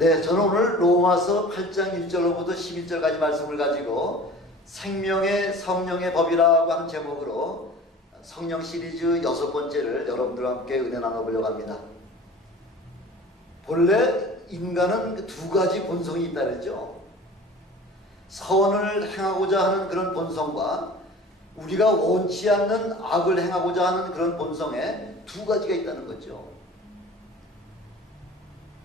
네, 저는 오늘 로마서 8장 1절로부터 11절까지 말씀을 가지고 생명의 성령의 법이라고 하는 제목으로 성령 시리즈 6번째를 여러분들과 함께 은혜 나눠보려고 합니다. 본래 인간은 두 가지 본성이 있다 그랬죠. 선을 행하고자 하는 그런 본성과 우리가 원치 않는 악을 행하고자 하는 그런 본성에 두 가지가 있다는 거죠.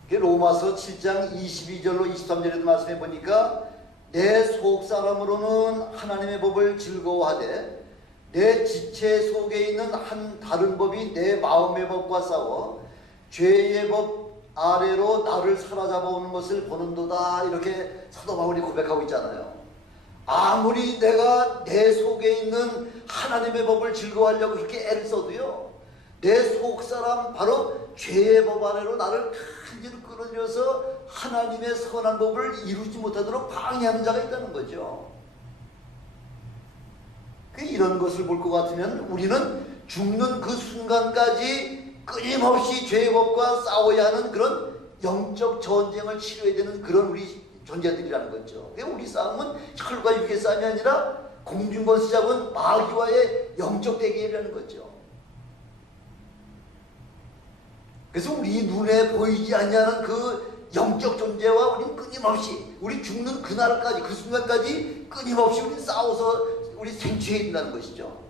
로마서 7장 22절로 23절에도 말씀해 보니까 내 속사람으로는 하나님의 법을 즐거워하되 내 지체 속에 있는 한 다른 법이 내 마음의 법과 싸워 죄의 법 아래로 나를 사로잡아오는 것을 보는도다. 이렇게 사도 바울이 고백하고 있잖아요. 아무리 내가 내 속에 있는 하나님의 법을 즐거워하려고 그렇게 애를 써도요, 내 속사람 바로 죄의 법 아래로 나를 간지로 끌어들여서 하나님의 선한 법을 이루지 못하도록 방해하는 자가 있다는 거죠. 이런 것을 볼 것 같으면 우리는 죽는 그 순간까지 끊임없이 죄의 법과 싸워야 하는 그런 영적 전쟁을 치러야 되는 그런 우리 존재들이라는 거죠. 우리 싸움은 혈과 육의 싸움이 아니라 공중권세 잡은 마귀와의 영적 대결이라는 거죠. 그래서 우리 눈에 보이지 않는 그 영적 존재와 우리는 끊임없이 우리 죽는 그날까지 그 순간까지 끊임없이 우리 싸워서 우리 생취해야 된다는 것이죠.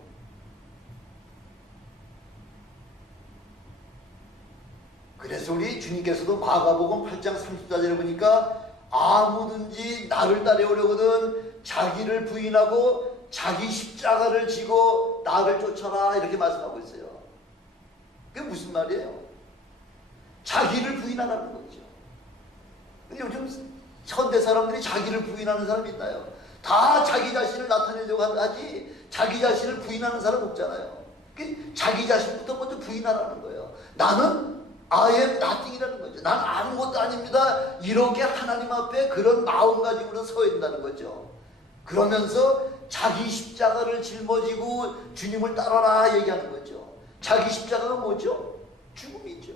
그래서 우리 주님께서도 마가복음 8장 30절에 보니까 아무든지 나를 따라오려거든 자기를 부인하고 자기 십자가를 지고 나를 쫓아라 이렇게 말씀하고 있어요. 그게 무슨 말이에요? 자기를 부인하라는 거죠. 근데 요즘 현대 사람들이 자기를 부인하는 사람이 있나요? 다 자기 자신을 나타내려고 하지 자기 자신을 부인하는 사람 없잖아요. 자기 자신부터 먼저 부인하라는 거예요. 나는 I am nothing이라는 거죠. 난 아무것도 아닙니다. 이렇게 하나님 앞에 그런 마음가짐으로 서야 된다는 거죠. 그러면서 자기 십자가를 짊어지고 주님을 따라라 얘기하는 거죠. 자기 십자가가 뭐죠? 죽음이죠.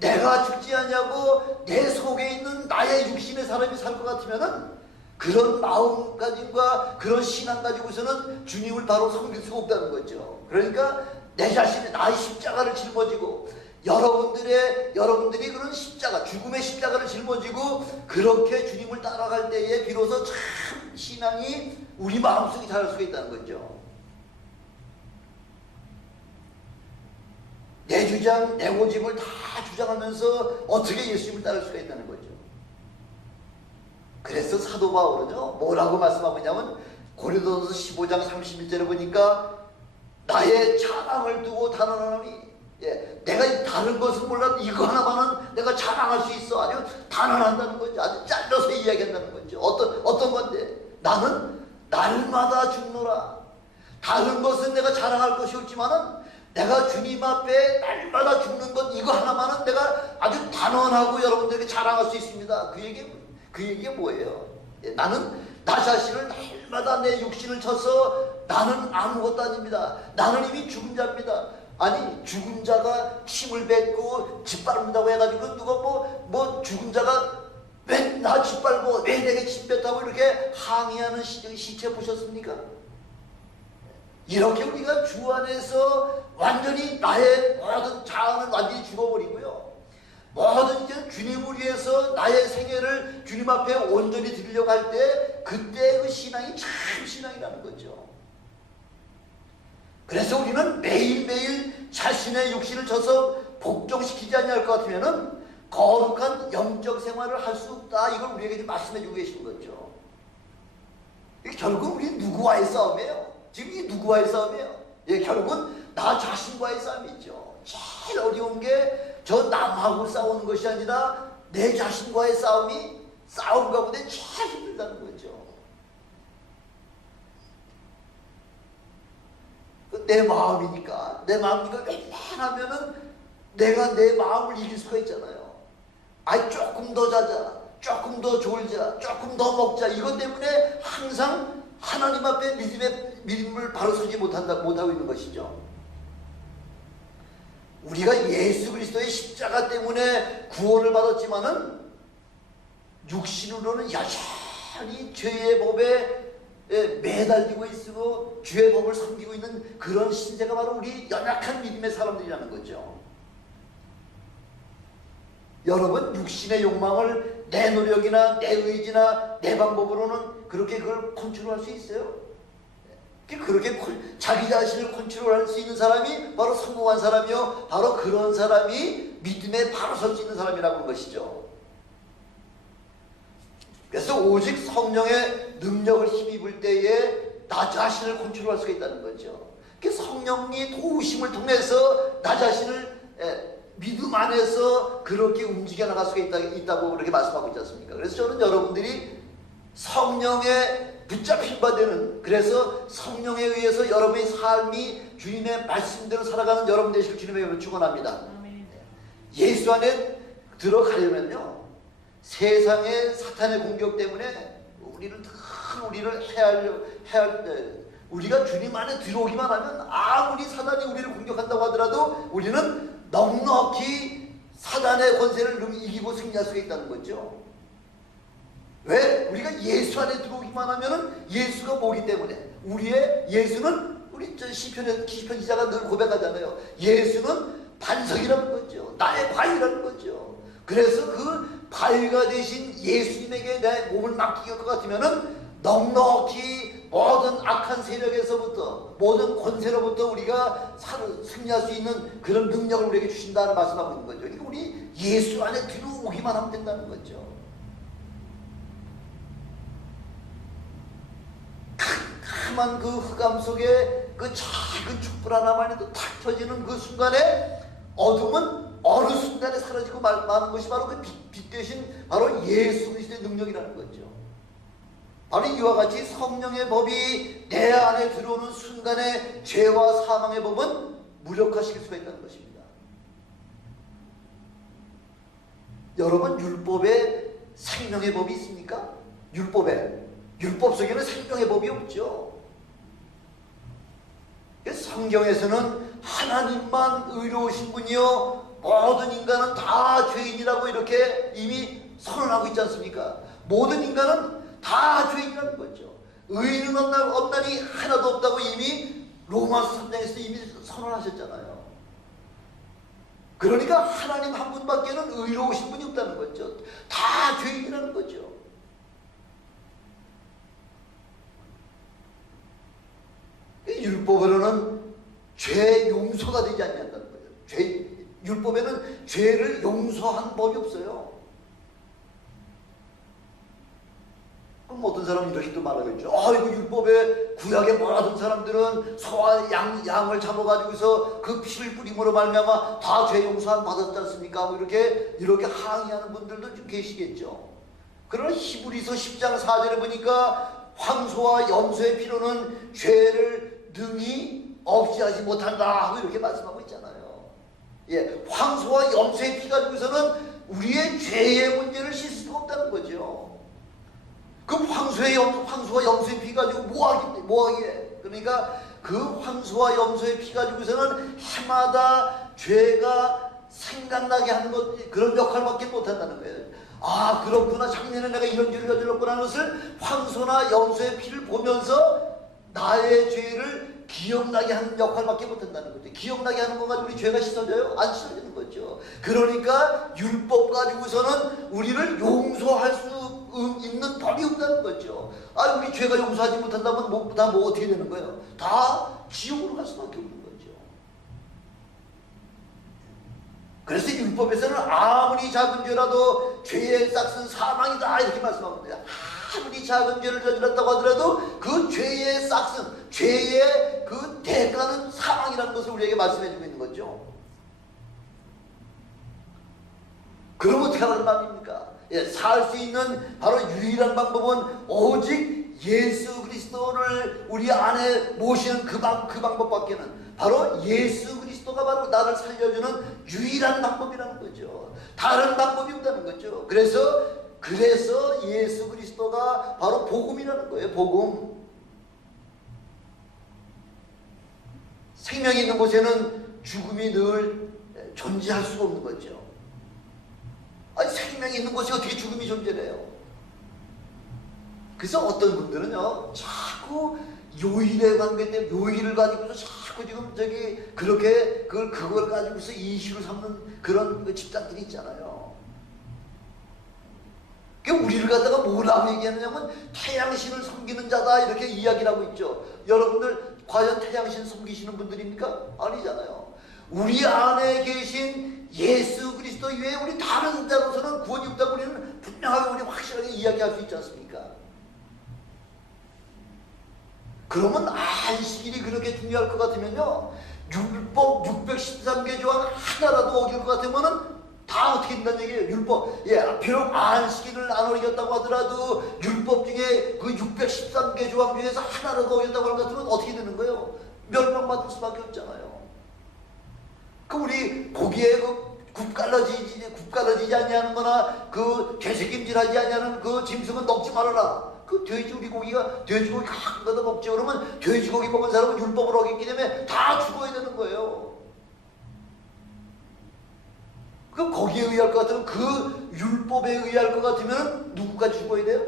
내가 죽지 않냐고 내 속에 있는 나의 육신의 사람이 살 것 같으면은 그런 마음가짐과 그런 신앙 가지고서는 주님을 바로 섬길 수가 없다는 거죠. 그러니까 내 자신의 나의 십자가를 짊어지고 여러분들이 그런 십자가, 죽음의 십자가를 짊어지고 그렇게 주님을 따라갈 때에 비로소 참 신앙이 우리 마음속에 자랄 수가 있다는 거죠. 내 주장, 내 고집을 다 주장하면서 어떻게 예수님을 따를 수가 있다는 거죠. 그래서 사도 바울은요, 뭐라고 말씀하고 있냐면 고린도전서 15장 31절에 보니까 나의 자랑을 두고 단언하노니, 내가 다른 것은 몰라도 이거 하나만은 내가 자랑할 수 있어. 아주 단언한다는 거죠. 아주 잘라서 이야기한다는 거죠. 어떤 건데? 나는 날마다 죽노라. 다른 것은 내가 자랑할 것이 없지만은 내가 주님 앞에 날마다 죽는 것 이거 하나만은 내가 아주 단언하고 여러분들에게 자랑할 수 있습니다. 그 얘기가 뭐예요? 나는 나 자신을 날마다 내 육신을 쳐서 나는 아무것도 아닙니다. 나는 이미 죽은 자입니다. 아니 죽은 자가 침을 뱉고 짓밟는다고 해가지고 누가 뭐 죽은 자가 왜 나 짓밟고 왜 내게 침 뱉다고 이렇게 항의하는 시체 보셨습니까? 이렇게 우리가 주 안에서 완전히 나의 모든 자아는 완전히 죽어버리고요. 모든 이제 주님을 위해서 나의 생애를 주님 앞에 온전히 드리려고 할 때 그때 그 신앙이 참 신앙이라는 거죠. 그래서 우리는 매일매일 자신의 육신을 쳐서 복종시키지 않을 것 같으면은 거룩한 영적 생활을 할 수 없다. 이걸 우리에게 말씀해 주고 계신 거죠. 결국 우리 누구와의 싸움이에요? 지금 이 누구와의 싸움이에요? 결국은 나 자신과의 싸움이죠. 제일 어려운 게 저 남하고 싸우는 것이 아니라 내 자신과의 싸움 가운데 제일 힘들다는 거죠. 내 마음이니까 웬만하면은 내가 내 마음을 이길 수가 있잖아요. 아이 조금 더 자자, 조금 더 졸자, 조금 더 먹자. 이것 때문에 항상 하나님 앞에 믿음을 바로 서지 못하고 있는 것이죠. 우리가 예수 그리스도의 십자가 때문에 구원을 받았지만은 육신으로는 여전히 죄의 법에 매달리고 있고 죄의 법을 섬기고 있는 그런 신세가 바로 우리 연약한 믿음의 사람들이라는 거죠. 여러분, 육신의 욕망을 내 노력이나 내 의지나 내 방법으로는 그렇게 그걸 컨트롤할 수 있어요? 그렇게 자기 자신을 컨트롤할 수 있는 사람이 바로 성공한 사람이요, 바로 그런 사람이 믿음에 바로 설 수 있는 사람이라고 하는 것이죠. 그래서 오직 성령의 능력을 힘입을 때에 나 자신을 컨트롤할 수가 있다는 거죠. 성령이 도우심을 통해서 나 자신을 믿음 안에서 그렇게 움직여 나갈 수가 있다고 그렇게 말씀하고 있지 않습니까? 그래서 저는 여러분들이 성령에 붙잡힌 바 되는, 그래서 성령에 의해서 여러분의 삶이 주님의 말씀대로 살아가는 여러분 되시길 주님의 이름으로 축원합니다. 예수 안에 들어가려면요, 세상의 사탄의 공격 때문에 우리를 우리가 주님 안에 들어오기만 하면 아무리 사단이 우리를 공격한다고 하더라도 우리는 넉넉히 사단의 권세를 이기고 승리할 수가 있다는 거죠. 왜? 우리가 예수 안에 들어오기만 하면은 예수가 뭐기 때문에. 우리의 예수는, 우리 시편 기자가 늘 고백하잖아요. 예수는 반석이라는 거죠. 나의 바위라는 거죠. 그래서 그 바위가 되신 예수님에게 내 몸을 맡길 것 같으면은 넉넉히 모든 악한 세력에서부터, 모든 권세로부터 우리가 승리할 수 있는 그런 능력을 우리에게 주신다는 말씀하고 있는 거죠. 그러니까 우리 예수 안에 들어오기만 하면 된다는 거죠. 캄캄한 그 흑암 속에 그 작은 촛불 하나만 해도 탁 켜지는 그 순간에 어둠은 어느 순간에 사라지고 마는 것이 바로 그 빛 대신 바로 예수 그리스도의 능력이라는 거죠. 바로 이와 같이 성령의 법이 내 안에 들어오는 순간에 죄와 사망의 법은 무력화시킬 수가 있다는 것입니다. 여러분, 율법에 생명의 법이 있습니까? 율법 속에는 생명의 법이 없죠. 성경에서는 하나님만 의로우신 분이요 모든 인간은 다 죄인이라고 이렇게 이미 선언하고 있지 않습니까? 모든 인간은 다 죄인이라는 거죠. 의인은 없나니 하나도 없다고 이미 로마서 3장에서 이미 선언하셨잖아요. 그러니까 하나님 한 분밖에는 의로우신 분이 없다는 거죠. 다 죄인이라는 거죠. 율법으로는 죄 용서가 되지 않는다는 거예요. 율법에는 죄를 용서한 법이 없어요. 그럼 어떤 사람은 이렇게도 말하겠죠. 이거 율법에 구약에 몰아둔 사람들은 소와 양을 잡아가지고서 그 피를 뿌림으로 말미암아 다 죄 용서함 받았지 않습니까? 뭐 이렇게 항의하는 분들도 좀 계시겠죠. 그러나 히브리서 10장 4절에 보니까 황소와 염소의 피로는 죄를 능히 없이 하지 못한다 하고 이렇게 말씀하고 있잖아요. 황소와 염소의 피 가지고서는 우리의 죄의 문제를 씻을 수가 없다는 거죠. 그럼 황소와 염소의 피 가지고 뭐하기에? 그러니까 그 황소와 염소의 피 가지고서는 해마다 죄가 생각나게 하는 것, 그런 역할밖에 못한다는 거예요. 그렇구나, 작년에 내가 이런 죄를 저질렀구나 하는 것을 황소나 염소의 피를 보면서 나의 죄를 기억나게 하는 역할밖에 못한다는 거죠. 기억나게 하는 것 가지고 우리 죄가 씻어져요? 안 씻어지는 거죠. 그러니까 율법 가지고서는 우리를 용서할 수 있는 법이 없다는 거죠. 우리 죄가 용서하지 못한다면 다 어떻게 되는 거예요? 다 지옥으로 갈 수밖에 없는 거죠. 그래서 율법에서는 아무리 작은 죄라도 죄의 싹은 사망이다 이렇게 말씀합니다. 아무리 작은 죄를 저질렀다고 하더라도 그 죄의 싹은, 죄의 그 대가는 사망이라는 것을 우리에게 말씀해주고 있는 거죠. 그럼 어떻게 하라는 말입니까? 살 수 있는 바로 유일한 방법은 오직 예수 그리스도를 우리 안에 모시는 그 방법밖에는, 바로 예수 그리스도가 바로 나를 살려주는 유일한 방법이라는 거죠. 다른 방법이 없다는 거죠. 그래서 예수 그리스도가 바로 복음이라는 거예요. 복음. 생명이 있는 곳에는 죽음이 늘 존재할 수가 없는 거죠. 아니 생명이 있는 곳에 어떻게 죽음이 존재해요? 그래서 어떤 분들은요 자꾸 요일에 관계된 요일을 가지고서 자꾸 지금 그렇게 그걸 가지고서 이슈를 삼는 그런 집단들이 있잖아요. 우리를 갖다가 뭐라고 얘기하느냐면 태양신을 섬기는 자다 이렇게 이야기를 하고 있죠. 여러분들 과연 태양신 섬기시는 분들입니까? 아니잖아요. 우리 안에 계신 예수 그리스도 이외에 우리 다른 자로서는 구원이 없다고 우리는 분명하게 우리 확실하게 이야기할 수 있지 않습니까? 그러면 안식일이 그렇게 중요할 것 같으면요 율법 613개 조항 하나라도 어길 것 같으면은 다 어떻게 된다는 얘기예요. 율법 비록 안식일을 안 어겼다고 하더라도 율법 중에 그 613개 조항 중에서 하나라도 어겼다고 할 것 같으면 어떻게 되는 거예요? 멸망받을 수밖에 없잖아요. 우리 고기에 굽갈라지지 아니하는 거나 되새김질하지 아니하는 짐승은 먹지 말아라. 돼지고기 가끔 가다 먹지. 그러면 돼지고기 먹은 사람은 율법을 어겼기 때문에 다 죽어야 되는 거예요. 거기에 의할 것 같으면 율법에 의할 것 같으면 누구까지 죽어야 돼요?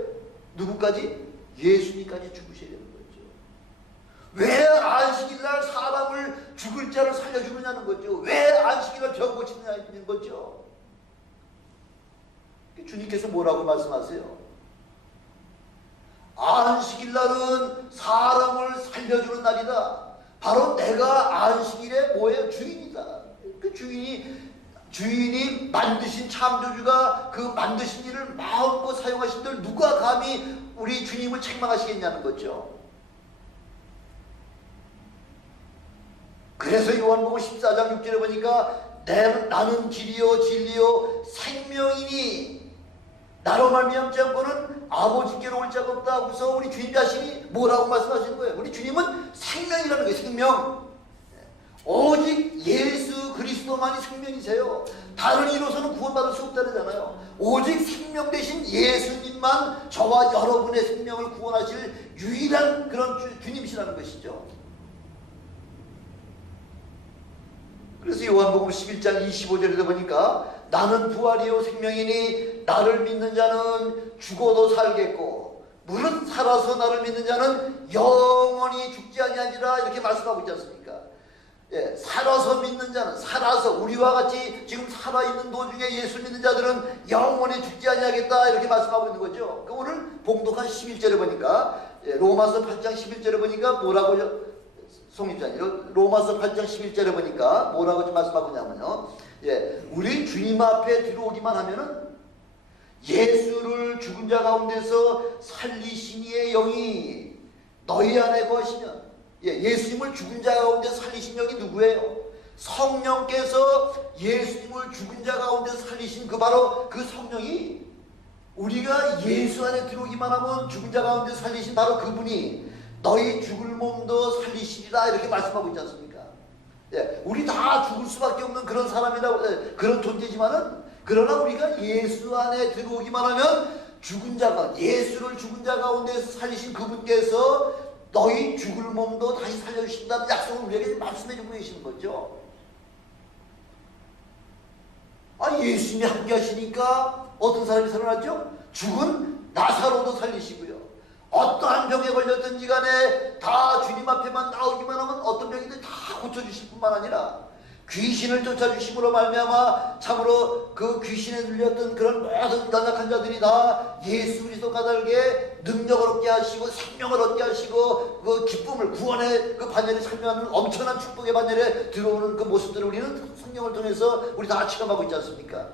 누구까지? 예수님까지 죽으셔야 되는 거죠. 왜 안식일날 사람을 죽을 자를 살려주느냐는 거죠. 왜 안식일날 병 고치느냐는 거죠. 주님께서 뭐라고 말씀하세요? 안식일날은 사람을 살려주는 날이다. 바로 내가 안식일의 뭐예요? 주인이다. 주인이 만드신 창조주가 만드신 일을 마음껏 사용하신들 누가 감히 우리 주님을 책망하시겠냐는 거죠. 그래서 요한복음 14장 6절에 보니까 나는 길이요 진리요 생명이니 나로 말미암지 않고는 아버지께로 올 자가 없다 하고서 우리 주님 자신이 뭐라고 말씀하시는 거예요? 우리 주님은 생명이라는 거예요. 생명. 오직 예수 그리스도만이 생명이세요. 다른 이로서는 구원받을 수 없다잖아요. 오직 생명 대신 예수님만 저와 여러분의 생명을 구원하실 유일한 그런 주님이시라는 것이죠. 그래서 요한복음 11장 25절에도 보니까 나는 부활이요 생명이니 나를 믿는 자는 죽어도 살겠고 무릇 살아서 나를 믿는 자는 영원히 죽지 아니하리라 이렇게 말씀하고 있지 않습니까? 살아서 믿는 자는 살아서 우리와 같이 지금 살아있는 도중에 예수 믿는 자들은 영원히 죽지 아니하겠다 이렇게 말씀하고 있는 거죠. 오늘 봉독한 11절에 보니까 로마서 8장 11절에 보니까 뭐라고요? 송입자님 로마서 8장 11절에 보니까 뭐라고 말씀하고 있냐면요 우리 주님 앞에 들어오기만 하면은 예수를 죽은 자 가운데서 살리신 이의 영이 너희 안에 거하시면 예수님을 죽은 자 가운데 살리신 영이 누구예요? 성령께서 예수님을 죽은 자 가운데 살리신 바로 그 성령이 우리가 예수 안에 들어오기만 하면 죽은 자 가운데 살리신 바로 그분이 너희 죽을 몸도 살리시리라 이렇게 말씀하고 있지 않습니까? 우리 다 죽을 수밖에 없는 그런 사람이다 그런 존재지만은 그러나 우리가 예수 안에 들어오기만 하면 죽은 자가 예수를 죽은 자 가운데서 살리신 그분께서 너희 죽을 몸도 다시 살려주신다는 약속을 우리에게 말씀해주고 계시는 거죠. 예수님이 함께 하시니까 어떤 사람이 살아났죠? 죽은 나사로도 살리시고요. 어떠한 병에 걸렸든지 간에 다 주님 앞에만 나오기만 하면 어떤 병이든 다 고쳐주실 뿐만 아니라 귀신을 쫓아주심으로 말미암아 참으로 그 귀신에 눌렸던 그런 모든 연약한 자들이 다 예수 그리스도 까닭에 능력을 얻게 하시고 생명을 얻게 하시고 그 기쁨을 구원의 그 반열에 참여하는 엄청난 축복의 반열에 들어오는 그 모습들을 우리는 성령을 통해서 우리 다 체험하고 있지 않습니까?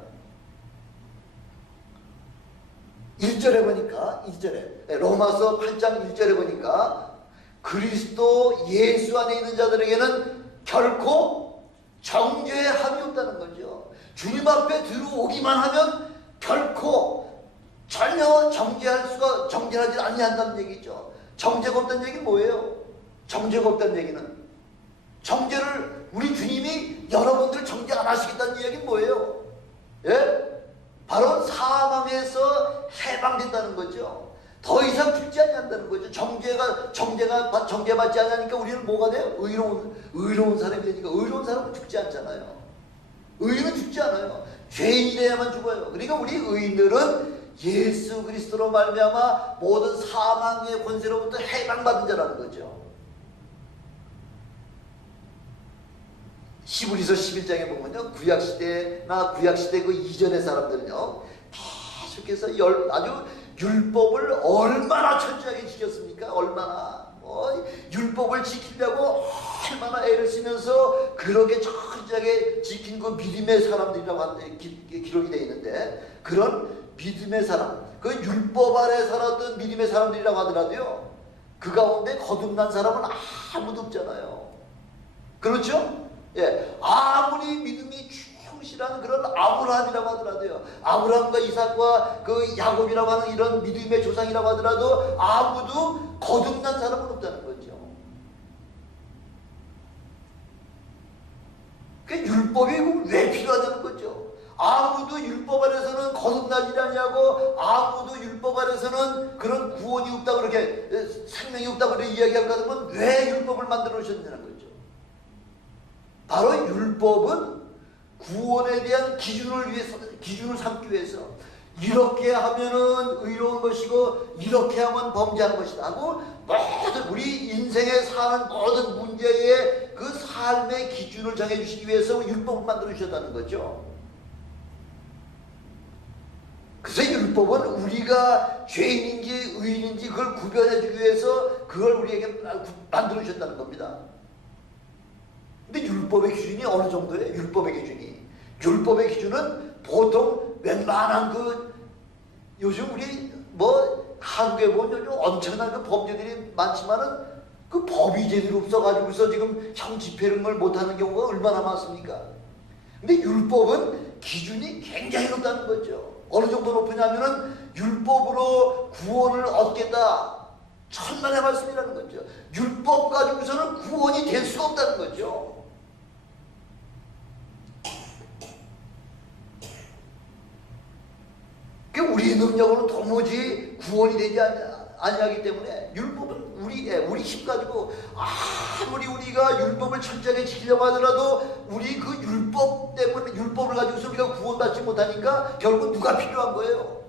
1절에 보니까 1절에 로마서 8장 1절에 보니까 그리스도 예수 안에 있는 자들에게는 결코 정죄의 함이 없다는 거죠. 주님 앞에 들어오기만 하면 결코 전혀 정죄하지 아니한다는 얘기죠. 정죄가 없다는 얘기는 뭐예요? 정죄가 없다는 얘기는 정죄를 우리 주님이 여러분들 정죄 안 하시겠다는 얘기는 뭐예요? 바로 사망에서 해방된다는 거죠. 더 이상 죽지 않는다는 거죠. 정죄받지 않으니까 우리는 뭐가 돼요? 의로운 사람이 되니까 의로운 사람은 죽지 않잖아요. 의인은 죽지 않아요. 죄인이 돼야만 죽어요. 그러니까 우리 의인들은 예수 그리스도로 말미암아 모든 사망의 권세로부터 해방받은 자라는 거죠. 히브리서 11장에 보면요, 구약시대나 구약시대 그 이전의 사람들은요 계속해서 아주 율법을 얼마나 철저하게 지켰습니까? 얼마나 율법을 지키려고 얼마나 애를 쓰면서 그렇게 철저하게 지킨 그 믿음의 사람들이라고 하는데 기록이 되어 있는데, 그런 믿음의 사람, 그 율법 아래 살았던 믿음의 사람들이라고 하더라도요, 그 가운데 거듭난 사람은 아무도 없잖아요. 그렇죠? 예, 아무리 믿음이 충실한 그런 아브라함이라고 하더라도요, 아브라함과 이삭과 그 야곱이라고 하는 이런 믿음의 조상이라고 하더라도 아무도 거듭난 사람은 없다는 거죠. 그 율법이 왜 필요하다는 거죠. 아무도 율법 아래서는 거듭나지 않냐고, 아무도 율법 아래서는 그런 구원이 없다고, 그렇게 생명이 없다고 그렇게 이야기할 것 같으면 왜 율법을 만들어 놓으셨냐는 거죠. 바로 율법은 구원에 대한 기준을 삼기 위해서, 이렇게 하면은 의로운 것이고 이렇게 하면 범죄한 것이다 하고, 모든 우리 인생에 사는 모든 문제의 그 삶의 기준을 정해주시기 위해서 율법을 만들어 주셨다는 거죠. 그래서 율법은 우리가 죄인인지 의인인지 그걸 구별해주기 위해서 그걸 우리에게 만들어 주셨다는 겁니다. 근데 율법의 기준이 어느 정도예요? 율법의 기준은 보통 웬만한 요즘 우리 한국에 보면 엄청난 그 범죄들이 많지만은 그 법이 제대로 없어가지고서 지금 형 집행을 못하는 경우가 얼마나 많습니까? 근데 율법은 기준이 굉장히 높다는 거죠. 어느 정도 높으냐면은 율법으로 구원을 얻겠다, 천만의 말씀이라는 거죠. 율법 가지고서는 구원이 될 수가 없다는 거죠. 우리의 능력으로 도무지 구원이 되지 아니하기 때문에 율법은 우리 힘 가지고 아무리 우리가 율법을 철저하게 지키려고 하더라도 우리 그 율법 때문에, 율법을 가지고서 우리가 구원받지 못하니까 결국 누가 필요한 거예요?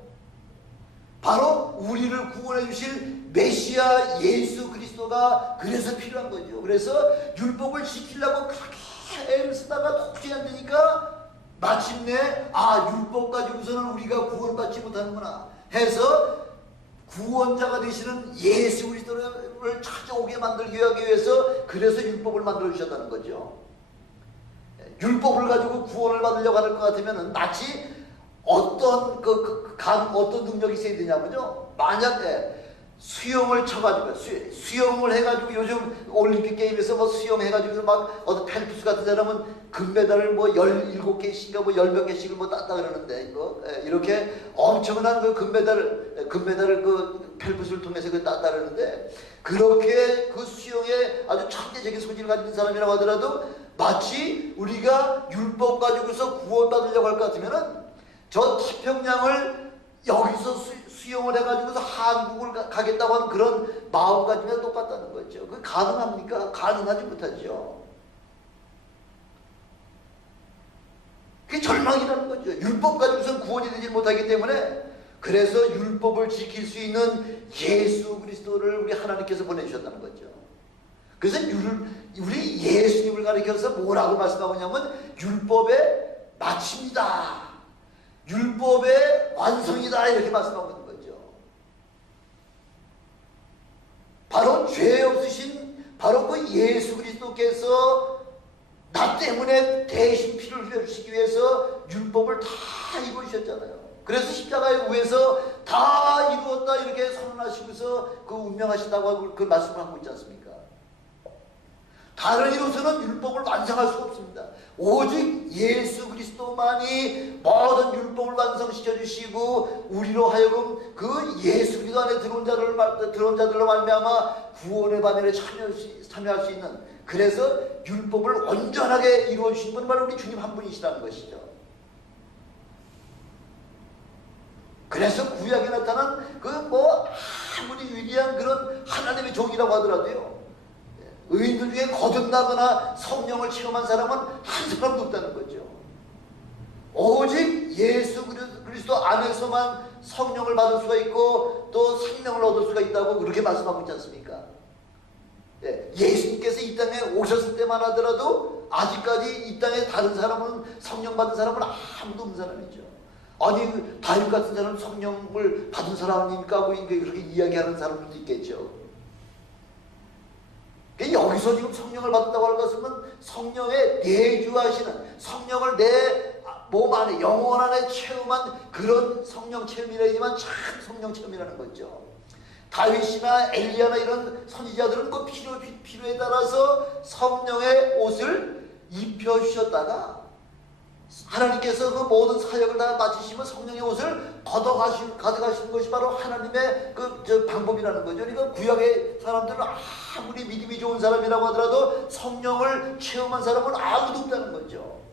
바로 우리를 구원해 주실 메시아 예수 그리스도가 그래서 필요한 거죠. 그래서 율법을 지키려고 그렇게 애를 쓰다가 도저히 안 되니까 마침내 율법 가지고서는 우리가 구원받지 못하는구나 해서 구원자가 되시는 예수 그리스도를 찾아오게 만들기 위해서 그래서 율법을 만들어 주셨다는 거죠. 율법을 가지고 구원을 받으려고 할 것 같으면 마치 어떤 어떤 능력이 있어야 되냐면요, 만약에 수영을 쳐가지고 수영을 해가지고 요즘 올림픽 게임에서 수영해가지고 어떤 펠프스 같은 사람은 금메달을 17개씩인가 10몇 개씩을 땄다 그러는데, 이렇게 엄청난 그 금메달을 그 펠프스를 통해서 땄다 그러는데, 그렇게 그 수영에 아주 천재적인 소질을 가진 사람이라고 하더라도 마치 우리가 율법 가지고서 구원받으려고 할 것 같으면은 저 태평양을 여기서 수영을 해가지고서 한국을 가겠다고 하는 그런 마음가짐이 똑같다는 거죠. 그게 가능합니까? 가능하지 못하죠. 그게 절망이라는 거죠. 율법 가지고서는 구원이 되지 못하기 때문에, 그래서 율법을 지킬 수 있는 예수 그리스도를 우리 하나님께서 보내주셨다는 거죠. 그래서 우리 예수님을 가리켜서 뭐라고 말씀하고 있냐면 율법의 마침이다, 율법의 완성이다, 이렇게 말씀하고 있는 거죠. 바로 죄 없으신 바로 그 예수 그리스도께서 나 때문에 대신 피를 흘려주시기 위해서 율법을 다 이루셨잖아요. 그래서 십자가의 위에서 다 이루었다 이렇게 선언하시고서 그 운명하신다고 하고 그 말씀을 하고 있지 않습니까? 다른 이로서는 율법을 완성할 수가 없습니다. 오직 예수 그리스도만이 모든 율법을 완성시켜 주시고 우리로 하여금 그 예수 그리스도 안에 들어온 자들로 말미암아 구원의 반열에 참여할 수 있는, 그래서 율법을 온전하게 이루어 주신 분은 바로 우리 주님 한 분이시라는 것이죠. 그래서 구약에 나타난 아무리 위대한 그런 하나님의 종이라고 하더라도요, 의인들 중에 거듭나거나 성령을 체험한 사람은 한 사람도 없다는 거죠. 오직 예수 그리스도 안에서만 성령을 받을 수가 있고 또 생명을 얻을 수가 있다고 그렇게 말씀하고 있지 않습니까? 예수님께서 이 땅에 오셨을 때만 하더라도 아직까지 이 땅에 다른 사람은 성령 받은 사람은 아무도 없는 사람이죠. 아니 다윗 같은 사람은 성령을 받은 사람입니까? 뭐 그렇게 이야기하는 사람들도 있겠죠. 여기서 지금 성령을 받았다고 하는 것은 성령의 내주하시는 성령을 내 몸 안에 영혼 안에 체험한 그런 성령 체험이라지만 참 성령 체험이라는 거죠. 다윗이나 엘리야나 이런 선지자들은 그 필요에 따라서 성령의 옷을 입혀 주셨다가 하나님께서 그 모든 사역을 다 마치시면 성령의 옷을 가져가시는 것이 바로 하나님의 그 방법이라는 거죠. 그러니까 구약의 사람들은 아무리 믿음이 좋은 사람이라고 하더라도 성령을 체험한 사람은 아무도 없다는 거죠.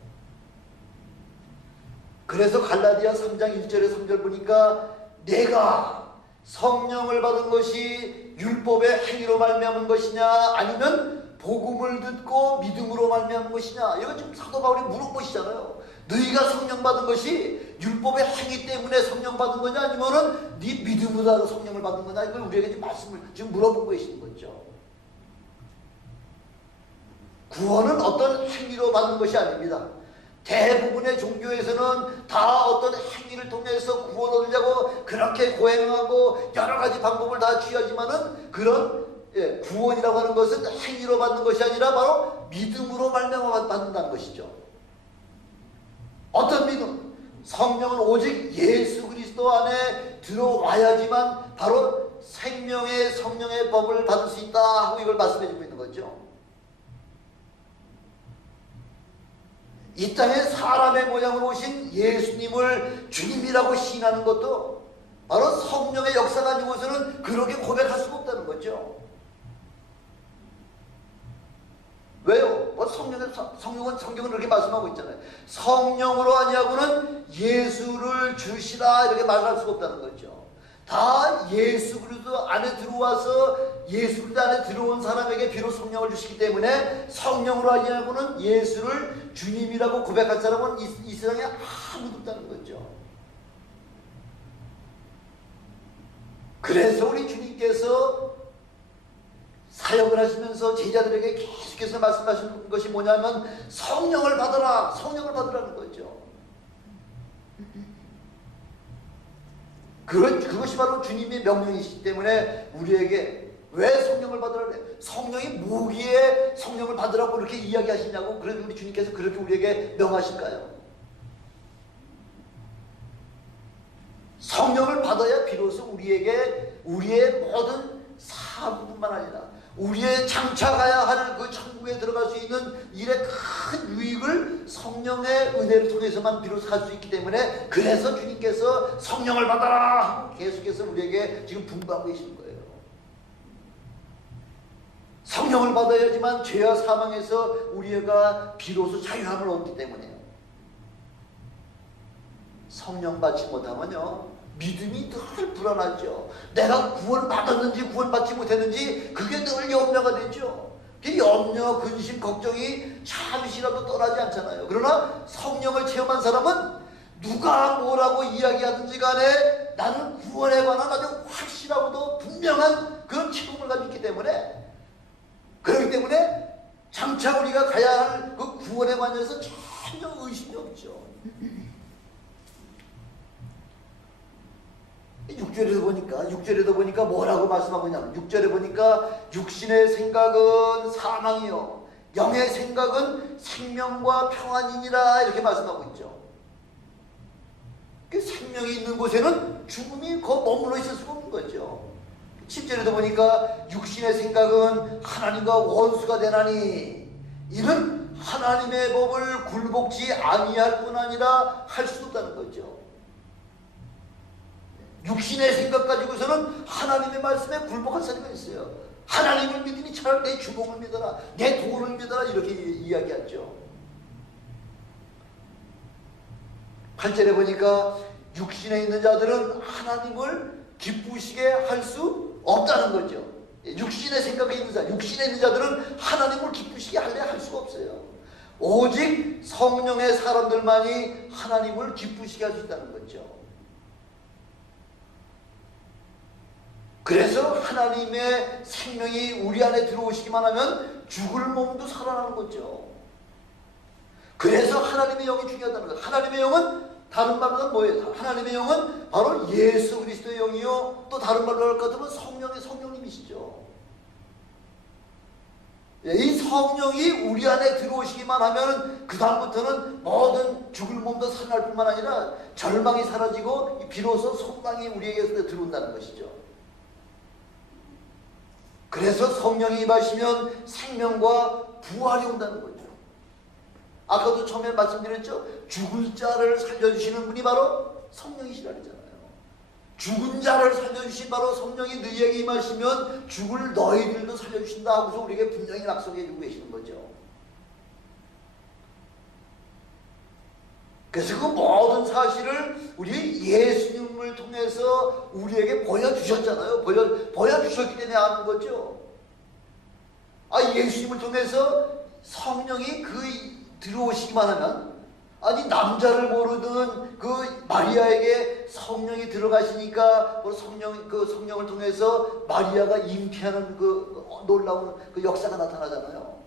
그래서 갈라디아 3장 1절에 3절 보니까 내가 성령을 받은 것이 율법의 행위로 말미암은 것이냐 아니면 복음을 듣고 믿음으로 말미암은 것이냐, 이거 지금 사도 바울이 물어보시잖아요. 너희가 성령 받은 것이 율법의 행위 때문에 성령 받은 거냐 아니면은 네 믿음으로 성령을 받은 거냐, 이걸 우리에게 지금 말씀을 지금 물어보고 계시는 거죠. 구원은 어떤 행위로 받는 것이 아닙니다. 대부분의 종교에서는 다 어떤 행위를 통해서 구원 얻으려고 그렇게 고행하고 여러 가지 방법을 다 취하지만은 그런 구원이라고 하는 것은 행위로 받는 것이 아니라 바로 믿음으로 말미암아 받는다는 것이죠. 어떤 믿음? 성령은 오직 예수 그리스도 안에 들어와야지만 바로 생명의 성령의 법을 받을 수 있다 하고 이걸 말씀해 주고 있는 거죠. 이 땅에 사람의 모양으로 오신 예수님을 주님이라고 시인하는 것도 바로 성령의 역사가 아니고서는 그렇게 고백할 수가 없다는 거죠. 왜요? 성경은 그렇게 말씀하고 있잖아요. 성령으로 아니하고는 예수를 주시라 이렇게 말할 수가 없다는 거죠. 다 예수 그리스도 안에 들어와서 예수 그리스도 안에 들어온 사람에게 비로 성령을 주시기 때문에 성령으로 아니하고는 예수를 주님이라고 고백할 사람은 이 세상에 아무도 없다는 거죠. 그래서 우리 주님께서 사역을 하시면서 제자들에게 계속해서 말씀하시는 것이 뭐냐면 성령을 받으라, 성령을 받으라는 거죠. 그것이 바로 주님의 명령이시기 때문에 우리에게 왜 성령을 받으라 그래? 성령이 뭐기에 성령을 받으라고 그렇게 이야기하시냐고. 그래서 우리 주님께서 그렇게 우리에게 명하실까요? 성령을 받아야 비로소 우리에게 우리의 모든 사부뿐만 아니라 우리의 장차가야 할 그 천국에 들어갈 수 있는 일의 큰 유익을 성령의 은혜를 통해서만 비로소 할 수 있기 때문에 그래서 주님께서 성령을 받아라 계속해서 우리에게 지금 분부하고 계시는 거예요. 성령을 받아야지만 죄와 사망에서 우리가 비로소 자유함을 얻기 때문에요. 성령 받지 못하면요 믿음이 늘 불안하죠. 내가 구원받았는지 구원받지 못했는지 그게 늘 염려가 되죠. 그 염려, 근심, 걱정이 잠시라도 떠나지 않잖아요. 그러나 성령을 체험한 사람은 누가 뭐라고 이야기하든지 간에 나는 구원에 관한 아주 확실하고도 분명한 그런 체험을 가지고 있기 때문에, 그렇기 때문에 장차 우리가 가야 할 그 구원에 관해서 전혀 의심이 없죠. 6절에도 보니까 뭐라고 말씀하고 있냐면 6절에 보니까 육신의 생각은 사망이요 영의 생각은 생명과 평안이니라 이렇게 말씀하고 있죠. 그 생명이 있는 곳에는 죽음이 거 머물러 있을 수가 없는 거죠. 7절에도 보니까 육신의 생각은 하나님과 원수가 되나니 이는 하나님의 법을 굴복지 아니할 뿐 아니라 할 수도 없다는 거죠. 육신의 생각 가지고서는 하나님의 말씀에 굴복할 사람이 있어요. 하나님을 믿으니 차라리 내 주먹을 믿어라, 내 돈을 믿어라 이렇게 이야기하죠. 8절에 보니까 육신에 있는 자들은 하나님을 기쁘시게 할 수 없다는 거죠. 육신의 생각에 있는 자, 육신에 있는 자들은 하나님을 기쁘시게 하려 할 수가 없어요. 오직 성령의 사람들만이 하나님을 기쁘시게 할 수 있다는 거죠. 그래서 하나님의 생명이 우리 안에 들어오시기만 하면 죽을 몸도 살아나는 거죠. 그래서 하나님의 영이 중요하다는 거예요. 하나님의 영은 다른 말로는 뭐예요? 하나님의 영은 바로 예수 그리스도의 영이요, 또 다른 말로 할 것 같으면 성령님이시죠. 이 성령이 우리 안에 들어오시기만 하면 그 다음부터는 모든 죽을 몸도 살아날 뿐만 아니라 절망이 사라지고 비로소 소망이 우리에게 들어온다는 것이죠. 그래서 성령이 임하시면 생명과 부활이 온다는 거죠. 아까도 처음에 말씀드렸죠. 죽을 자를 살려주시는 분이 바로 성령이시라 그랬잖아요. 죽은 자를 살려주신 바로 성령이 너희에게 임하시면 죽을 너희들도 살려주신다 하고서 우리에게 분명히 약속해 주고 계시는 거죠. 그래서 그 모든 사실을 우리 예수님을 통해서 우리에게 보여주셨잖아요. 보여주셨기 때문에 아는 거죠. 예수님을 통해서 성령이 들어오시기만 하면, 남자를 모르던 그 마리아에게 성령이 들어가시니까 성령을 통해서 마리아가 잉태하는 그 놀라운 그 역사가 나타나잖아요.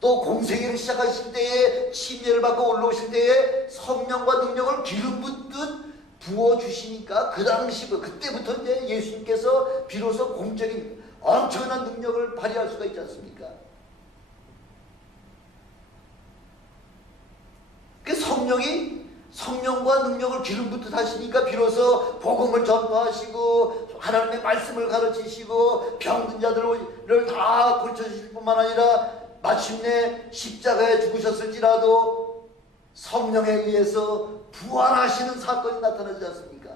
또 공생애를 시작하실 때에 침례를 받고 올라오실 때에 성령과 능력을 기름 붓듯 부어주시니까 그 당시 그때부터 이제 예수님께서 비로소 공적인 엄청난 능력을 발휘할 수가 있지 않습니까? 그 성령과 능력을 기름 붓듯 하시니까 비로소 복음을 전파하시고 하나님의 말씀을 가르치시고 병든 자들을 다 고쳐주실 뿐만 아니라 마침내 십자가에 죽으셨을지라도 성령에 의해서 부활하시는 사건이 나타나지 않습니까?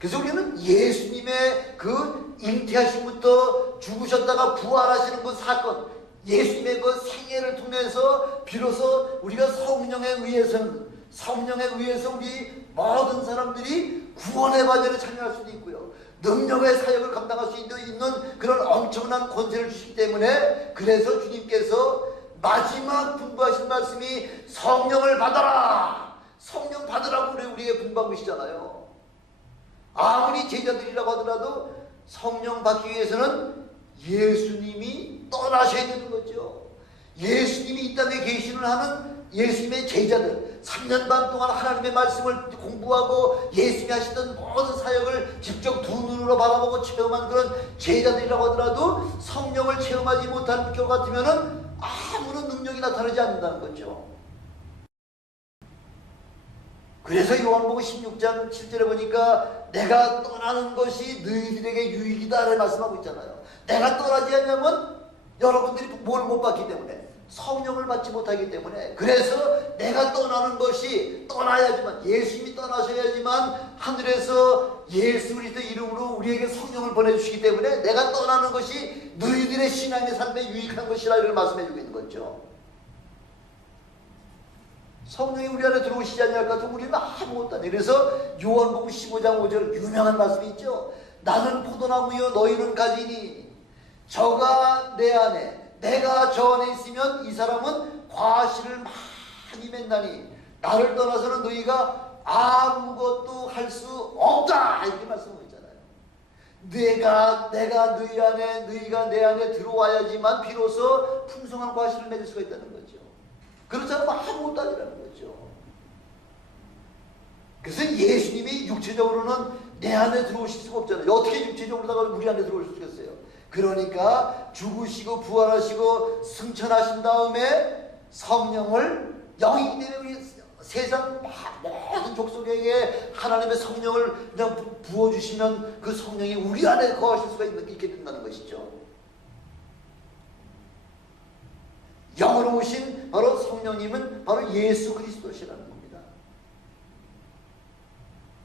그래서 우리는 예수님의 그 잉태하심부터 죽으셨다가 부활하시는 그 사건, 예수님의 그 생애를 통해서 비로소 우리가 성령에 의해서 우리 모든 사람들이 구원의 과제를 참여할 수도 있고요. 능력의 사역을 감당할 수 있는 그런 엄청난 권세를 주시기 때문에, 그래서 주님께서 마지막 분부하신 말씀이 성령을 받아라! 성령 받으라고 우리에게 분부하고 계시잖아요. 아무리 제자들이라고 하더라도 성령 받기 위해서는 예수님이 떠나셔야 되는 거죠. 예수님이 이 땅에 계시는 하는 예수님의 제자들, 3년 반 동안 하나님의 말씀을 공부하고 예수님이 하시던 모든 사역을 직접 두 눈으로 바라보고 체험한 그런 제자들이라고 하더라도 성령을 체험하지 못할 것 같으면 아무런 능력이 나타나지 않는다는 거죠. 그래서 요한복음 16장 7절에 보니까 내가 떠나는 것이 너희들에게 유익이다 라고 말씀하고 있잖아요. 내가 떠나지 않으면 여러분들이 뭘 못 받기 때문에, 성령을 받지 못하기 때문에, 그래서 내가 떠나는 것이, 떠나야지만, 예수님이 떠나셔야지만 하늘에서 예수 그리스도 이름으로 우리에게 성령을 보내주시기 때문에 내가 떠나는 것이 너희들의 신앙의 삶에 유익한 것이라 이걸 말씀해주고 있는 거죠. 성령이 우리 안에 들어오시지 않을 것 같으면 우리는 아무것도 아니에요. 그래서 요한복음 15장 5절 유명한 말씀이 있죠. 나는 포도나무여 너희는 가지니 저가 내 안에 내가 저 안에 있으면 이 사람은 과실을 많이 맺나니 나를 떠나서는 너희가 아무것도 할 수 없다 이렇게 말씀하고 있잖아요. 내가 너희 안에, 너희가 내 안에 들어와야지만 비로소 풍성한 과실을 맺을 수가 있다는 거죠. 그렇지 않으면 아무것도 아니라는 거죠. 그래서 예수님이 육체적으로는 내 안에 들어오실 수가 없잖아요. 어떻게 육체적으로다가 우리 안에 들어오실 수 있겠어요? 그러니까 죽으시고 부활하시고 승천하신 다음에 성령을, 영이기 때문에 우리 세상 모든 족속에게 하나님의 성령을 그냥 부어주시면 그 성령이 우리 안에 거하실 수가 있게 된다는 것이죠. 영으로 오신 바로 성령님은 바로 예수 그리스도시라는 겁니다.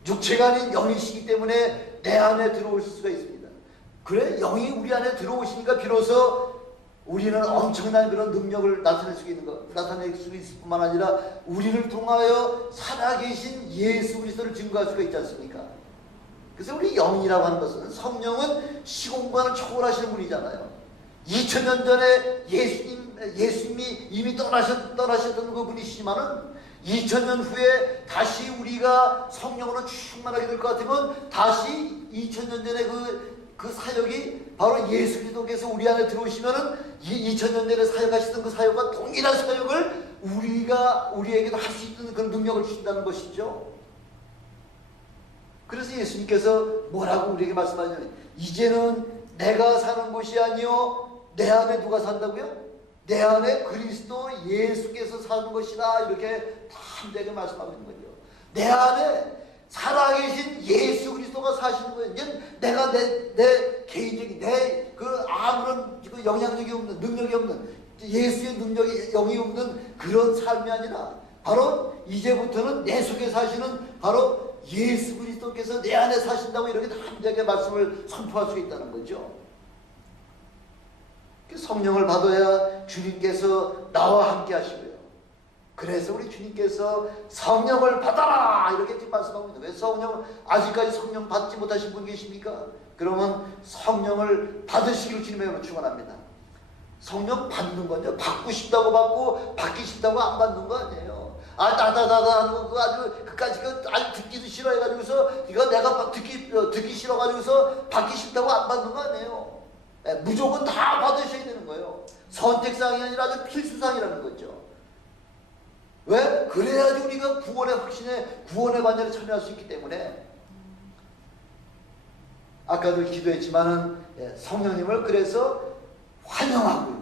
육체가 아닌 영이시기 때문에 내 안에 들어오실 수가 있습니다. 그래, 영이 우리 안에 들어오시니까 비로소 우리는 엄청난 그런 능력을 나타낼 수 있을 뿐만 아니라 우리를 통하여 살아계신 예수 그리스도를 증거할 수가 있지 않습니까? 그래서 우리 영이라고 하는 것은, 성령은 시공간을 초월하시는 분이잖아요. 2000년 전에 예수님이 이미 떠나셨던 그분이시지만은 2000년 후에 다시 우리가 성령으로 충만하게 될 것 같으면 다시 2000년 전에 그 사역이 바로 예수 그리스도께서 우리 안에 들어오시면은 2000년 전에 사역하시던 그 사역과 동일한 사역을 우리에게도 할 수 있는 그런 능력을 주신다는 것이죠. 그래서 예수님께서 뭐라고 우리에게 말씀하시냐면 이제는 내가 사는 것이 아니요 내 안에 누가 산다고요? 내 안에 그리스도 예수께서 사는 것이다. 이렇게 담대하게 말씀하고 있는 거죠. 내 안에 살아계신 예수 그리스도가 사시는 거예요. 내가 내 개인적인 아무런 영향력이 없는 능력이 없는 예수의 능력이 영이 없는 그런 삶이 아니라 바로 이제부터는 내 속에 사시는 바로 예수 그리스도께서 내 안에 사신다고 이렇게 담대하게 말씀을 선포할 수 있다는 거죠. 성령을 받아야 주님께서 나와 함께 하시고요. 그래서 우리 주님께서 성령을 받아라 이렇게 지금 말씀하고 있는데 왜 아직까지 성령 받지 못하신 분 계십니까? 그러면 성령을 받으시기를 주님의 축원합니다. 성령 받는 건요, 받고 싶다고 받고 받기 싫다고 안 받는 거 아니에요. 나다다다 하는 거 아주 그까지 듣기도 싫어해가지고서 이거 내가 듣기 싫어가지고서 받기 싫다고 안 받는 거 아니에요. 무조건 다 받으셔야 되는 거예요. 선택사항이 아니라 아주 필수사항이라는 거죠. 왜? 그래야지 우리가 구원의 확신에 구원의 반열에 참여할 수 있기 때문에 아까도 기도했지만은 성령님을 그래서 환영하고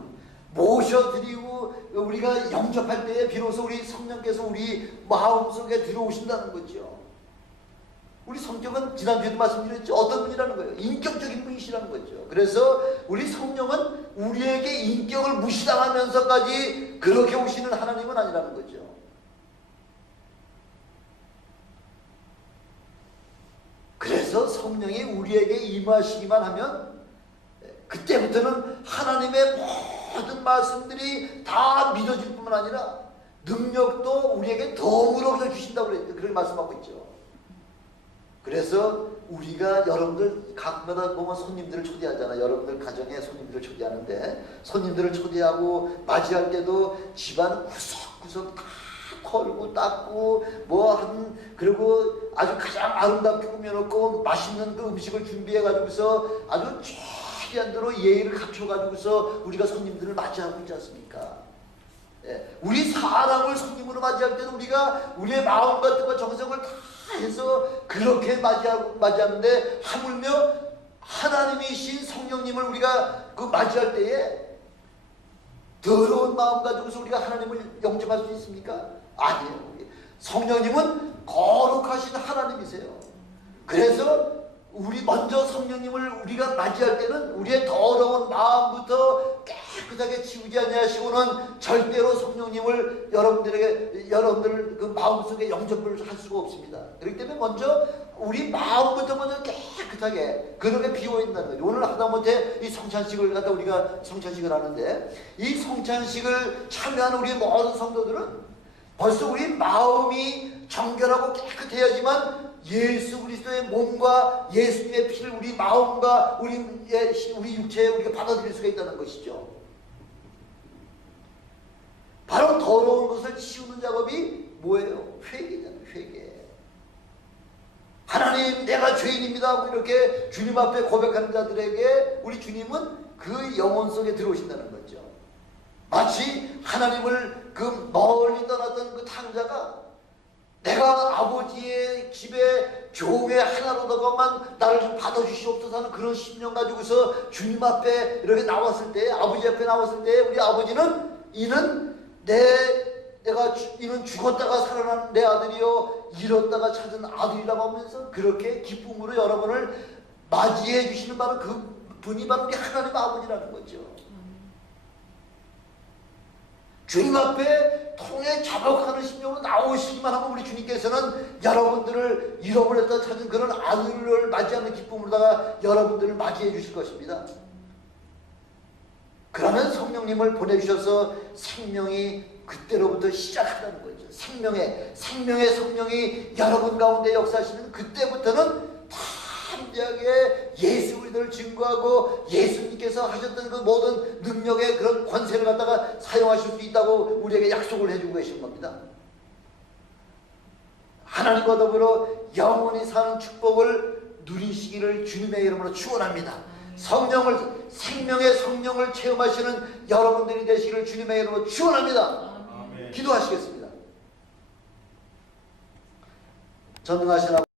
모셔드리고 우리가 영접할 때에 비로소 우리 성령께서 우리 마음속에 들어오신다는 거죠. 우리 성격은 지난주에도 말씀드렸죠. 어떤 분이라는 거예요? 인격적인 분이시라는 거죠. 그래서 우리 성령은 우리에게 인격을 무시당하면서까지 그렇게 오시는 하나님은 아니라는 거죠. 그래서 성령이 우리에게 임하시기만 하면 그때부터는 하나님의 모든 말씀들이 다 믿어질 뿐만 아니라 능력도 우리에게 더불어 주신다고 그렇게 말씀하고 있죠. 그래서 우리가 여러분들 가끔마다 보면 손님들을 초대하잖아요. 여러분들 가정에 손님들을 초대하는데 손님들을 초대하고 맞이할 때도 집안 구석구석 다 털고 닦고 그리고 아주 가장 아름답게 꾸며놓고 맛있는 그 음식을 준비해가지고서 아주 최대한 대로 예의를 갖춰가지고서 우리가 손님들을 맞이하고 있지 않습니까? 우리 사람을 손님으로 맞이할 때도 우리가 우리의 마음과 뜻과 정성을 다 해서 그렇게 맞이하는데 하물며 하나님이신 성령님을 우리가 맞이할 때에 더러운 마음 가지고서 우리가 하나님을 영접할 수 있습니까? 아니에요. 성령님은 거룩하신 하나님이세요. 그래서 우리 먼저 성령님을 우리가 맞이할 때는 우리의 더러운 마음부터 깨끗하게 치우지 아니하시고는 절대로 성령님을 여러분들 그 마음속에 영접을 할 수가 없습니다. 그렇기 때문에 먼저 우리 마음부터 먼저 깨끗하게 그렇게 비워있다는 거죠. 오늘 하다못해 이 성찬식을 갖다 우리가 성찬식을 하는데 이 성찬식을 참여하는 우리 모든 성도들은 벌써 우리 마음이 정결하고 깨끗해야지만 예수 그리스도의 몸과 예수님의 피를 우리 마음과 우리 육체에 우리가 받아들일 수가 있다는 것이죠. 바로 더러운 것을 치우는 작업이 뭐예요? 회개잖아요. 회개. 하나님 내가 죄인입니다 하고 이렇게 주님 앞에 고백하는 자들에게 우리 주님은 그 영혼 속에 들어오신다는 거죠. 마치 하나님을 그 멀리 떠났던 그 탕자가 내가 아버지의 집에 종의 하나로다가만 나를 받아주시옵소서 하는 그런 심령 가지고서 주님 앞에 이렇게 나왔을 때, 아버지 앞에 나왔을 때 우리 아버지는 이는 죽었다가 살아난 내 아들이요 잃었다가 찾은 아들이라고 하면서 그렇게 기쁨으로 여러분을 맞이해 주시는 바로 그 분이 바로 우리 하나님 아버지라는 거죠. 주님 앞에 통해 자복하는 심령으로 나오시기만 하면 우리 주님께서는 여러분들을 잃어버렸다 찾은 그런 아들을 맞이하는 기쁨으로다가 여러분들을 맞이해 주실 것입니다. 그러면 성령님을 보내주셔서 생명이 그때로부터 시작한다는 거죠. 생명의 성령이 여러분 가운데 역사하시는 그때부터는 담대하게 예수 우리들을 증거하고 예수님께서 하셨던 그 모든 능력의 그런 권세를 갖다가 사용하실 수 있다고 우리에게 약속을 해주고 계신 겁니다. 하나님과 더불어 영원히 사는 축복을 누리시기를 주님의 이름으로 축원합니다. 성령을, 생명의 성령을 체험하시는 여러분들이 되시기를 주님의 이름으로 축원합니다. 기도하시겠습니다. 전능하신